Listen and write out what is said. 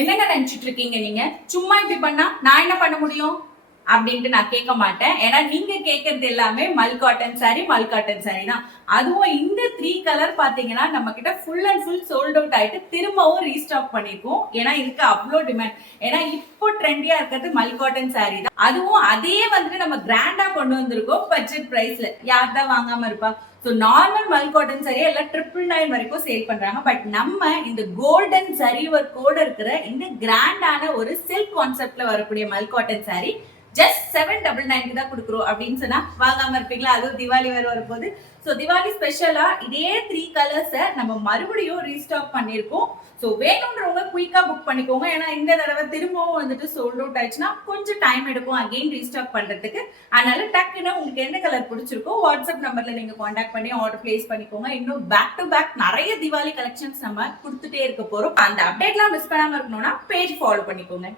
என்னங்க நினைச்சிட்டு இருக்கீங்க நீங்க? சும்மா இப்படி பண்ணா நான் என்ன பண்ண முடியும் அப்படின்ட்டு நான் கேட்க மாட்டேன். ஏன்னா நீங்க கேட்கறது எல்லாமே மல் காட்டன் சாரி தான். அதுவும் இந்த 3 கலர் பாத்தீங்கன்னா நம்ம கிட்ட full and full sold out ஆயிட்டு திரும்பவும் ரீஸ்டாக் பண்ணிருக்கோம். ஏன்னா இதுக்கு அவ்வளோ டிமாண்ட். ஏன்னா இப்போ ட்ரெண்டியா இருக்கிறது மல் காட்டன் சாரி தான். அதுவும் அதே வந்துட்டு நம்ம கிராண்டா கொண்டு வந்திருக்கோம் பட்ஜெட் பிரைஸ்ல. யார் தான் வாங்காம இருப்பா? ஸோ நார்மல் மல் காட்டன் சாரி எல்லாம் 999 வரைக்கும் சேல் பண்றாங்க. பட் நம்ம இந்த கோல்டன் சரி ஒர்க்கோட இருக்கிற இந்த கிராண்டான ஒரு சில்க் கான்செப்ட்ல வரக்கூடிய மல் காட்டன் சாரி ஜஸ்ட் 799 தான் கொடுக்குறோம் அப்படின்னு சொன்னா வாங்காம இருப்பீங்களா? அதுவும் திவாலி வேற வரப்போகுது. ஸோ திவாலி ஸ்பெஷலா இதே 3 கலர்ஸை நம்ம மறுபடியும் ரீஸ்டாக் பண்ணியிருக்கோம். ஸோ வேணுன்றவங்க குயிக்கா புக் பண்ணிக்கோங்க. ஏன்னா இந்த தடவை திரும்பவும் வந்துட்டு சோல்ட் அவுட் ஆயிடுச்சுன்னா கொஞ்சம் டைம் எடுக்கும் அகெயின் ரீஸ்டாக் பண்றதுக்கு. அதனால டக்குன்னு உங்களுக்கு எந்த கலர் பிடிச்சிருக்கோ வாட்ஸ்அப் நம்பர்ல நீங்க காண்டாக்ட் பண்ணி ஆர்டர் பிளேஸ் பண்ணிக்கோங்க. இன்னும் பேக் டு பேக் நிறைய திவாலி கலெக்ஷன்ஸ் நம்ம கொடுத்துட்டே இருக்க போறோம். அந்த அப்டேட்லாம் மிஸ் பண்ணாம இருக்கணும்னா பேஜ் ஃபாலோ பண்ணிக்கோங்க.